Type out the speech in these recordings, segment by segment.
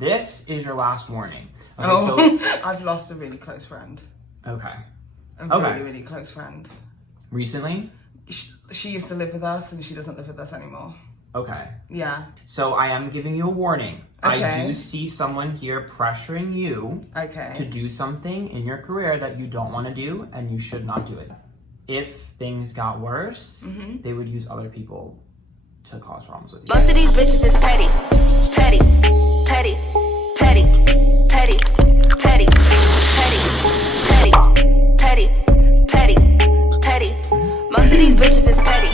this is your last warning. Okay, so I've lost a really close friend. Okay. A really, really close friend. Recently? She used to live with us and she doesn't live with us anymore. Okay. Yeah. So I am giving you a warning. Okay. I do see someone here pressuring you to do something in your career that you don't want to do, and you should not do it. If things got worse, they would use other people to cause problems with you. Most of these bitches is petty, petty, petty, petty, petty, petty, petty, petty, petty, petty, petty. Most of these bitches is petty.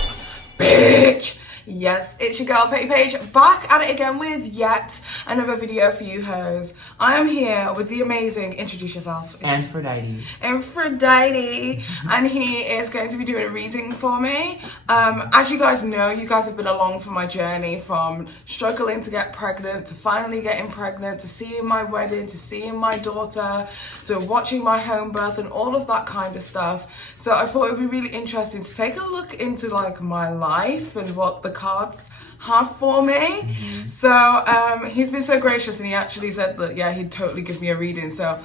Bitch! Yes, it's your girl Paige, back at it again with yet another video for you hoes. I am here with the amazing, introduce yourself. Antphrodite. Antphrodite, and he is going to be doing a reading for me. As you guys know, you guys have been along for my journey from struggling to get pregnant, to finally getting pregnant, to seeing my wedding, to seeing my daughter, to watching my home birth and all of that kind of stuff. So I thought it would be really interesting to take a look into like my life and what the cards have for me. So he's been so gracious and he actually said that yeah, he'd totally give me a reading. So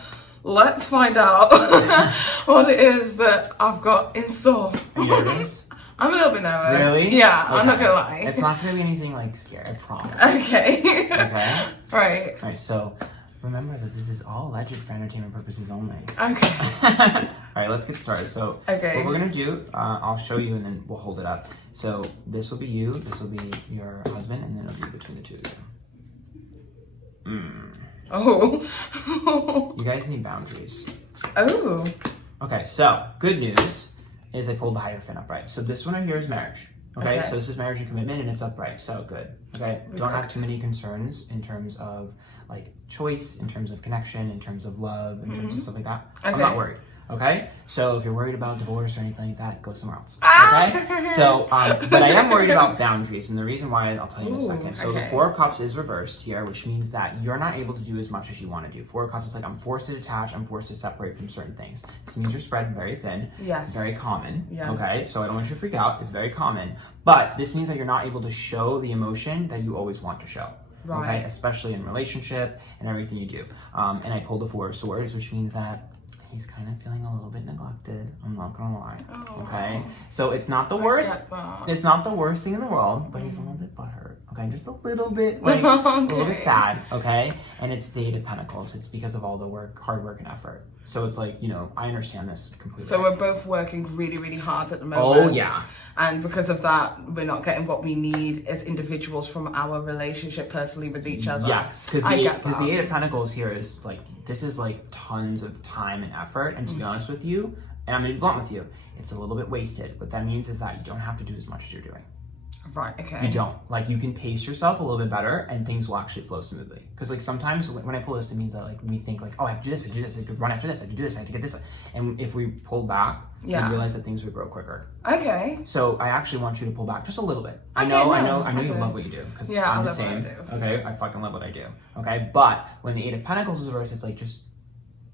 let's find out what it is that I've got in store. Are you nervous? I'm a little bit nervous. Really? Yeah, Okay. I'm not gonna lie. It's not gonna be anything like scary, I promise. Okay. Okay? Right. Alright, so remember that this is all alleged for entertainment purposes only. Okay. Alright, let's get started. So Okay. what we're gonna do, I'll show you and then we'll hold it up. So this will be you, this will be your husband, and then it'll be between the two of you. Oh. You guys need boundaries. Oh. Okay, so good news is I pulled the Hierophant upright. So this one right here is marriage. Okay, so this is marriage and commitment and it's upright, so good. Okay, don't have too many concerns in terms of like choice, in terms of connection, in terms of love, in terms of stuff like that. I'm not worried. Okay, so if you're worried about divorce or anything like that, go somewhere else. Okay, so but I am worried about boundaries, and the reason why I'll tell you in a second. So the Four of Cups is reversed here, which means that you're not able to do as much as you want to do. Four of Cups is like I'm forced to detach, I'm forced to separate from certain things. This means you're spread very thin. Yes. It's very common. Yes. Okay, so I don't want you to freak out. It's very common, but this means that you're not able to show the emotion that you always want to show. Right. Okay, especially in relationship and everything you do. And I pulled the Four of Swords, which means that he's kind of feeling a little bit neglected. I'm not gonna lie. Okay, so it's not the worst. It's not the worst thing in the world, but he's a little bit butthurt. Okay, just a little bit, like a little bit sad. Okay, and it's the Eight of Pentacles. It's because of all the work, hard work, and effort. So it's like, you know, I understand this completely. So we're both working really, really hard at the moment. Oh yeah. And because of that, we're not getting what we need as individuals from our relationship personally with each other. Yes, because the Eight of Pentacles here is like, this is like tons of time and effort. And to be honest with you, and I'm going to be blunt with you, it's a little bit wasted. What that means is that you don't have to do as much as you're doing. Right, okay. You don't. Like, you can pace yourself a little bit better and things will actually flow smoothly. Because like sometimes when I pull this, it means that like we think like, oh, I have to do this, I have to do this, I could run after this, I have to do this, I have to get this. And if we pull back, we realize that things would grow quicker. Okay. So I actually want you to pull back just a little bit. I know you love what you do. Because I'm the same. Okay, I fucking love what I do. Okay, but when the Eight of Pentacles is reversed, it's like just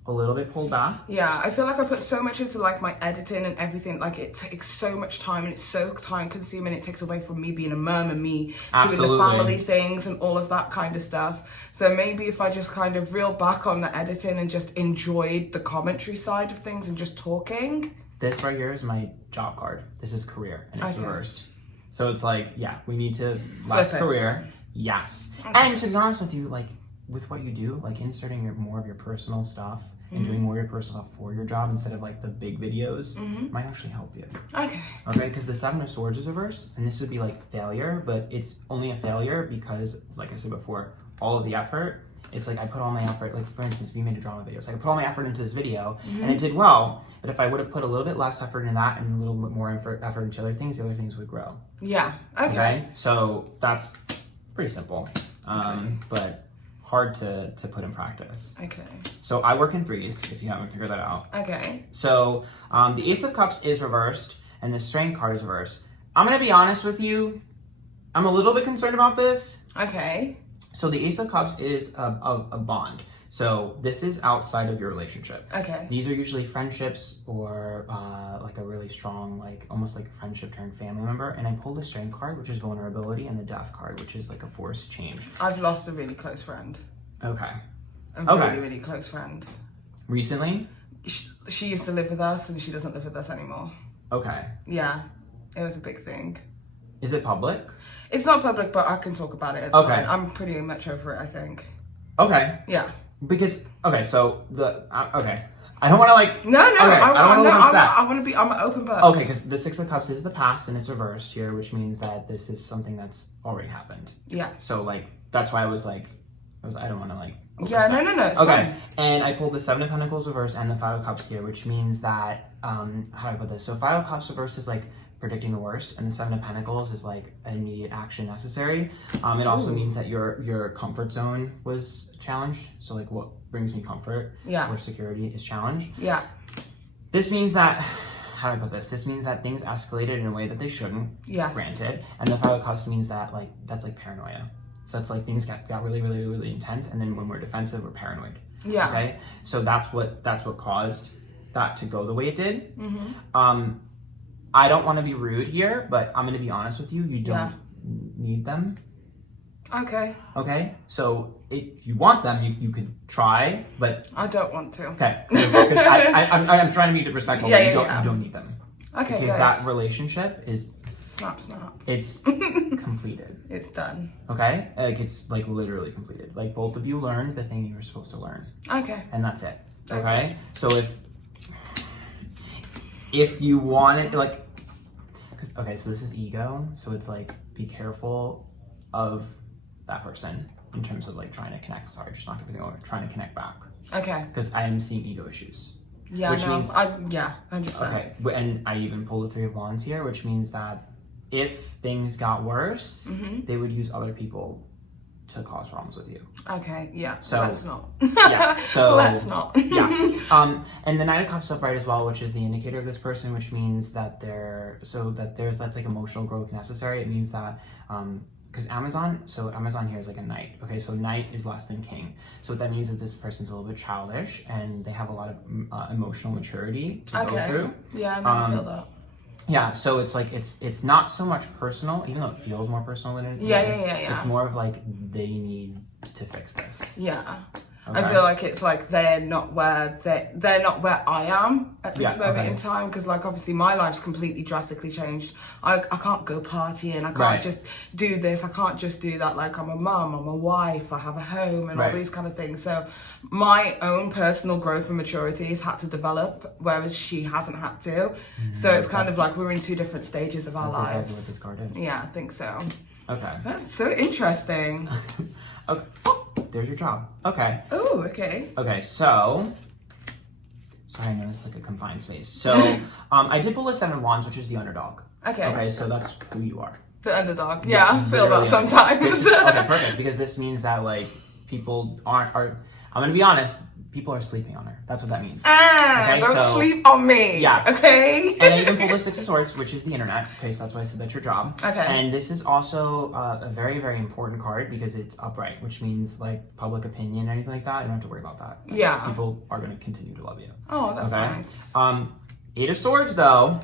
a little bit pulled back. Yeah, I feel like I put so much into like my editing and everything. Like it takes so much time and it's so time consuming. It takes away from me being a mum and me doing the family things and all of that kind of stuff. So maybe if I just kind of reel back on the editing and just enjoyed the commentary side of things and just talking. This right here is my job card. This is career and it's reversed. So it's like, yeah, we need to less career. Yes. And to be honest with you, like with what you do, like inserting more of your personal stuff and doing more of your personal stuff for your job instead of like the big videos might actually help you. Okay, because the Seven of Swords is reversed, and this would be like failure, but it's only a failure because, like I said before, all of the effort. It's like I put all my effort, like for instance, if you made a drama video, so I put all my effort into this video and it did well, but if I would have put a little bit less effort in that and a little bit more effort into other things, the other things would grow. Yeah, okay. So that's pretty simple, but hard to put in practice. Okay. So I work in threes, if you haven't figured that out. Okay. So the Ace of Cups is reversed, and the Strength card is reversed. I'm going to be honest with you. I'm a little bit concerned about this. Okay. So the Ace of Cups is a bond. So this is outside of your relationship. Okay. These are usually friendships or like a really strong, like almost like a friendship turned family member. And I pulled the Strength card, which is vulnerability, and the Death card, which is like a forced change. I've lost a really close friend. Okay. A really, really close friend. Recently? She used to live with us and she doesn't live with us anymore. Okay. Yeah, it was a big thing. Is it public? It's not public, but I can talk about it. It's fine. I'm pretty much over it, I think. Okay. Yeah. Because, okay, so okay. I don't want to like... No, okay, I don't want to overstep. I want to be, I'm an open book. Okay, because the Six of Cups is the past and it's reversed here, which means that this is something that's already happened. Yeah. So, like, that's why I was like, I don't want to like... Yeah, no, it's okay, fine. and I pulled the Seven of Pentacles reverse and the Five of Cups here, which means that, how do I put this? So Five of Cups reverse is like predicting the worst, and the Seven of Pentacles is like immediate action necessary. It also means that your comfort zone was challenged. So like what brings me comfort or security is challenged. Yeah. This means that, how do I put this? This means that things escalated in a way that they shouldn't. Yes. Granted. And the Five of Cups means that like, that's like paranoia. So it's like things got really, really, really intense, and then when we're defensive, we're paranoid. Yeah. Okay. So that's what caused that to go the way it did. Mm-hmm. I don't want to be rude here, but I'm going to be honest with you. You don't need them. Okay. Okay. So if you want them, you could try, but I don't want to. okay. Because I'm trying to be respectful. Yeah, you yeah. don't need them. Okay. Because that relationship is snap. It's completed. It's done. Okay? Like, it's, like, literally completed. Like, both of you learned the thing you were supposed to learn. Okay. And that's it. Okay? So if you want it, like... Okay, so this is ego. So it's, like, be careful of that person in terms of, like, trying to connect. Sorry, just knocked everything over. Trying to connect back. Okay. Because I am seeing ego issues. Yeah, which means, I understand. Okay, and I even pulled the Three of Wands here, which means that if things got worse, they would use other people to cause problems with you. Okay, yeah. So let's not. Yeah. So let's not. Yeah. And the Knight of Cups upright as well, which is the indicator of this person, which means that that's like emotional growth necessary. It means that because Amazon here is like a knight. Okay, so knight is less than king. So what that means is this person's a little bit childish and they have a lot of emotional maturity to go through. Yeah, I feel that. Yeah, so it's like it's not so much personal, even though it feels more personal than it is. Yeah. It's more of like they need to fix this. Yeah. Okay. I feel like it's like they're not where I am at this moment in time, because like obviously my life's completely drastically changed. I can't go partying, I can't just do this, I can't just do that. Like I'm a mum, I'm a wife, I have a home and all these kind of things. So my own personal growth and maturity has had to develop, whereas she hasn't had to. So it's kind of like we're in two different stages of our lives. That's exactly what this card is. Yeah, I think so. Okay. That's so interesting. Okay. There's your job. Okay. Oh, okay. Okay, so... Sorry, I know this is like a confined space. So, I did pull the Seven of Wands, which is the underdog. Okay, so that's who you are. The underdog. Yeah, I feel that sometimes. Okay, perfect. Because this means that, like, people I'm going to be honest, people are sleeping on her. That's what that means. Don't sleep on me. Yes. Okay. And I even pulled the Six of Swords, which is the internet. Okay, so that's why I said that's your job. Okay. And this is also a very, very important card because it's upright, which means like public opinion, anything like that. You don't have to worry about that. Like, yeah. People are going to continue to love you. Oh, that's nice. Eight of Swords, though.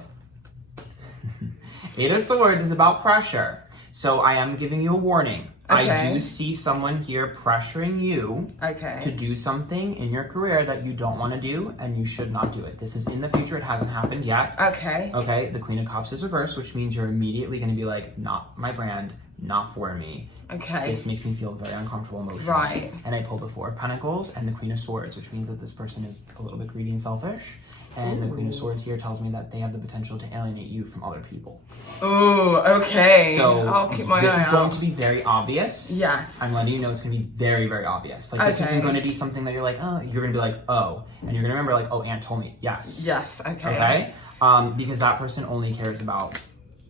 Eight of Swords is about pressure. So I am giving you a warning. Okay. I do see someone here pressuring you to do something in your career that you don't want to do, and you should not do it. This is in the future. It hasn't happened yet. Okay. The Queen of Cups is reversed, which means you're immediately going to be like, not my brand, not for me. Okay. This makes me feel very uncomfortable emotionally. Right. And I pulled the Four of Pentacles and the Queen of Swords, which means that this person is a little bit greedy and selfish. And the Queen of Swords here tells me that they have the potential to alienate you from other people. Ooh, okay. So I'll keep my eye this is going out. to be very obvious. Yes. I'm letting you know it's going to be very, very obvious. Like, this isn't going to be something that you're like, oh, you're going to be like, oh. And you're going to remember like, oh, Aunt told me. Yes. Yes, okay. Okay? Because that person only cares about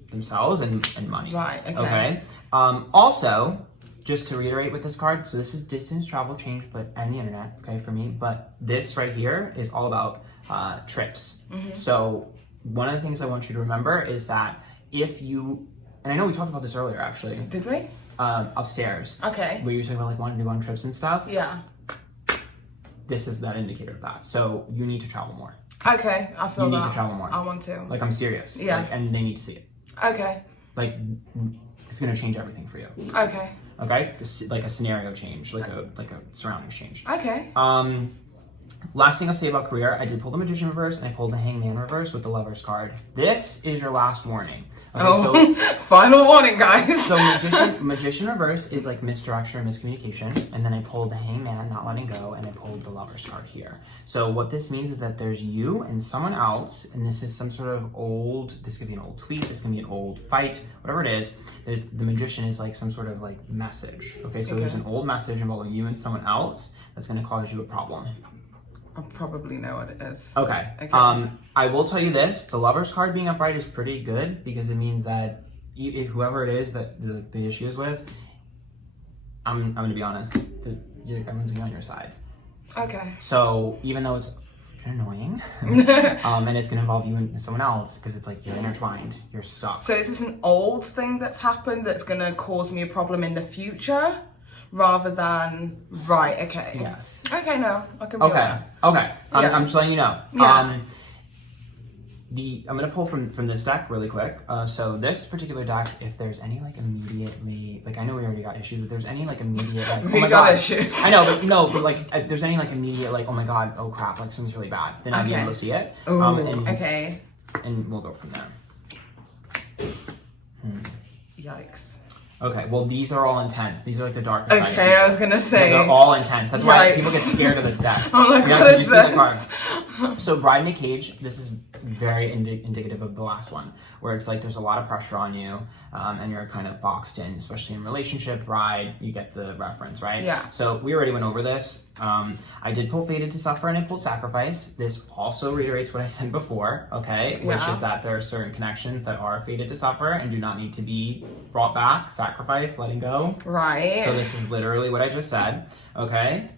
themselves and money. Right, Okay? Also, just to reiterate with this card, so this is distance, travel, change, and the internet, okay, for me. But this right here is all about trips. So one of the things I want you to remember is that if you, and I know we talked about this earlier actually. Did we? Upstairs. Okay. Where you were talking about like wanting to go on trips and stuff. Yeah. This is that indicator of that. So you need to travel more. Okay, I feel that. You need to travel more. I want to. Like, I'm serious. Yeah. Like, and they need to see it. Okay. Like, it's gonna change everything for you. Okay. Okay, like a scenario change, like a surroundings change. Okay. Last thing I'll say about career, I did pull the Magician reverse and I pulled the Hangman reverse with the Lovers card. This is your last warning. Okay, so final warning, guys. So Magician reverse is like misdirection or miscommunication, and then I pulled the Hangman, not letting go, and I pulled the Lovers card here. So what this means is that there's you and someone else, and this is some sort of this could be an old tweet, this can be an old fight, whatever it is. The Magician is like some sort of like message. Okay, so there's an old message involving you and someone else that's going to cause you a problem. I probably know what it is. Okay. I will tell you this: the Lovers card being upright is pretty good because it means that if whoever it is that the issue is with, I'm going to be honest, everyone's going to be on your side. Okay. So even though it's annoying, and it's going to involve you and someone else because it's like you're intertwined, you're stuck. So is this an old thing that's happened that's going to cause me a problem in the future? Rather than okay. Yes. Okay, no, I can be aware. Okay. I'm just letting you know. Yeah. I'm gonna pull from this deck really quick. So this particular deck, if there's any like immediately, like I know we already got issues, but there's any like immediate like we got issues. I know, but no, but like if there's any like immediate like oh my god, oh crap, like something's really bad, then I'll be able to see it. Okay. And we'll go from there. Yikes. Okay, well these are all intense. These are like the darkest side of Okay, people. I was gonna say. They're all intense. That's why people get scared of this deck. I'm like, what is this? So Bride May Cage, this is very indicative of the last one, where it's like there's a lot of pressure on you, and you're kind of boxed in, especially in relationship, bride, you get the reference, right? Yeah. So we already went over this. I did pull Fated to Suffer and I pulled Sacrifice. This also reiterates what I said before, okay? Which is that there are certain connections that are fated to suffer and do not need to be brought back, sacrifice, letting go. Right. So this is literally what I just said, okay?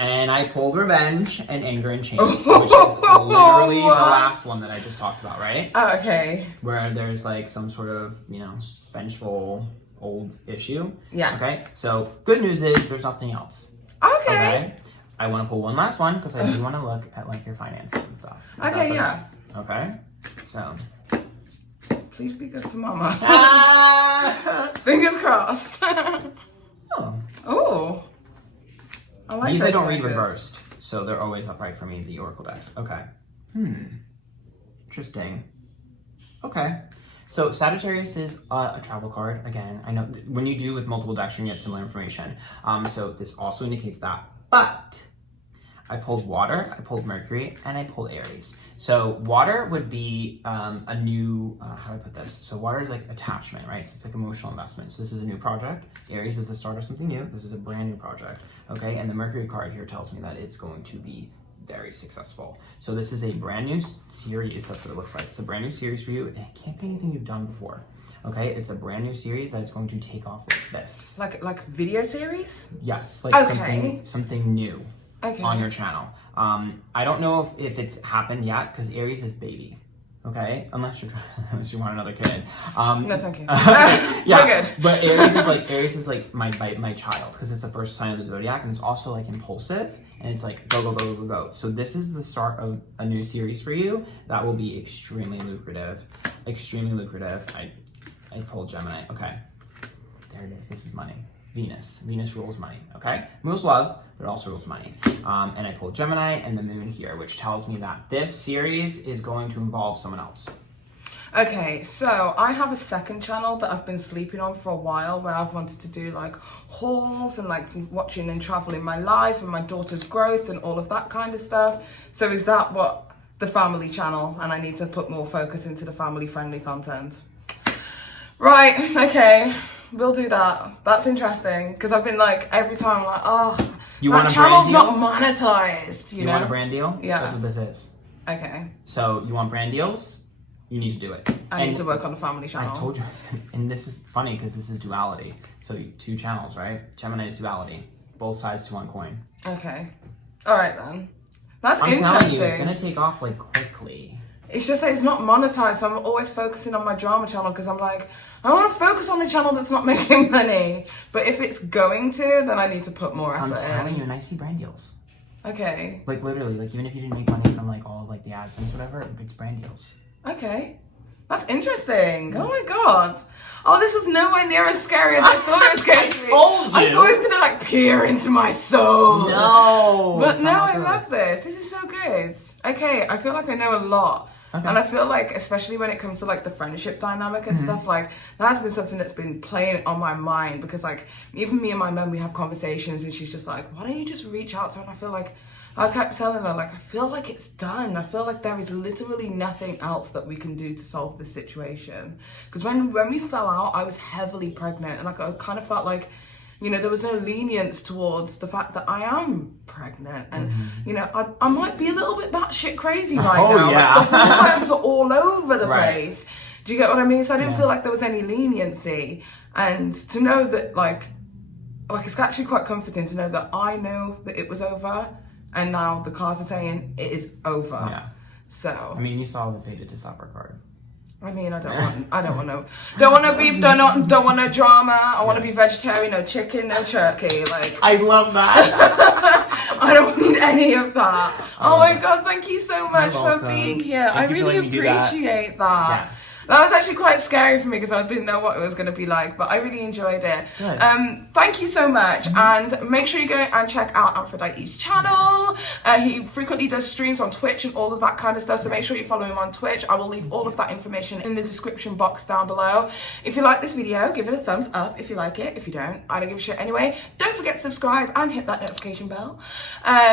And I pulled Revenge and Anger and Chains, which is literally the last one that I just talked about, right? Oh, okay. Where there's like some sort of, vengeful old issue. Yeah. Okay, so good news is there's nothing else. Okay. I want to pull one last one because I do want to look at like your finances and stuff. Okay, yeah. Okay, so. Please be good to mama. Fingers crossed. Oh. I like these I don't read voices. reversed, so they're always upright for me, the Oracle decks. Okay. Interesting. Okay. So Sagittarius is a travel card. Again, I know when you do with multiple decks, you get similar information. So this also indicates that. But I pulled Water, I pulled Mercury, and I pulled Aries. So Water would be a new, how do I put this? So Water is like attachment, right? So it's like emotional investment. So this is a new project. Aries is the start of something new. This is a brand new project, okay? And the Mercury card here tells me that it's going to be very successful. So this is a brand new series. That's what it looks like. It's a brand new series for you. And it can't be anything you've done before. Okay, it's a brand new series that's going to take off like this. Like video series? Yes, like something new. Okay. On your channel. I don't know if it's happened yet because Aries is baby. Okay, unless you want another kid. No, thank you. Yeah, we're good. But Aries is like my child because it's the first sign of the zodiac and it's also like impulsive and it's like go go go go go. So this is the start of a new series for you that will be extremely lucrative. Extremely lucrative. I pulled Gemini. Okay, there it is. This is money. Venus rules money, okay? Rules love, but it also rules money. And I pulled Gemini and the moon here, which tells me that this series is going to involve someone else. Okay, so I have a second channel that I've been sleeping on for a while where I've wanted to do like hauls and like watching and traveling my life and my daughter's growth and all of that kind of stuff. So is that what the family channel, and I need to put more focus into the family friendly content? Right, okay. We'll do that. That's interesting because I've been like every time I'm like, oh, you want a channel's brand deal? not monetized. You know? Want a brand deal? Yeah. That's what this is. Okay. So you want brand deals? You need to do it. I need to work on the family channel. I told you, and this is funny because this is duality. So two channels, right? Gemini is duality. Both sides to one coin. Okay. All right then. That's interesting. I'm telling you, it's gonna take off like quickly. It's just that it's not monetized, so I'm always focusing on my drama channel because I'm like, I want to focus on a channel that's not making money. But if it's going to, then I need to put more effort in. I'm telling you, and I see brand deals. Okay. Like literally, like even if you didn't make money from like all of like the AdSense, whatever, it's brand deals. Okay. That's interesting. Oh my god. Oh, this was nowhere near as scary as I thought it was going to be. Told you. I thought it was gonna like peer into my soul. No. But no, I love this. This is so good. Okay, I feel like I know a lot. Okay. And I feel like, especially when it comes to like the friendship dynamic and stuff, like that has been something that's been playing on my mind, because like even me and my mum, we have conversations and she's just like, why don't you just reach out to her? And I feel like, I kept telling her, like, I feel like it's done. I feel like there is literally nothing else that we can do to solve this situation. Because when we fell out, I was heavily pregnant, and like I kind of felt like, you know, there was no lenience towards the fact that I am pregnant, and you know, I might be a little bit batshit crazy right now. Yeah. Like, the hormones are all over the place. Do you get what I mean? So I didn't feel like there was any leniency, and to know that like it's actually quite comforting to know that I know that it was over. And now the cards are saying it is over. Yeah. So I mean, you saw the faded to supper card. I mean, I don't want no beef, don't want no drama. I want to be vegetarian, no chicken, no turkey. Like, I love that. I don't need any of that. Oh my god, thank you so much for being here. I really appreciate that. Yes. That was actually quite scary for me because I didn't know what it was going to be like, but I really enjoyed it. Good. Thank you so much, and make sure you go and check out Antphrodite's channel. He frequently does streams on Twitch and all of that kind of stuff, so make sure you follow him on Twitch. I will leave all of that information in the description box down below. If you like this video, give it a thumbs up if you like it. If you don't, I don't give a shit anyway. Don't forget to subscribe and hit that notification bell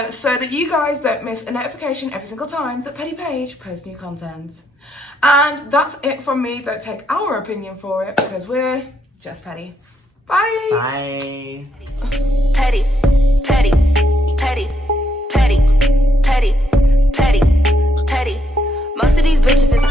so that you guys don't miss a notification every single time that Petty Paige posts new content. And that's it from me. Don't take our opinion for it, because we're just petty. Bye. Bye. Petty, petty, petty, petty, petty, petty, petty. Most of these bitches is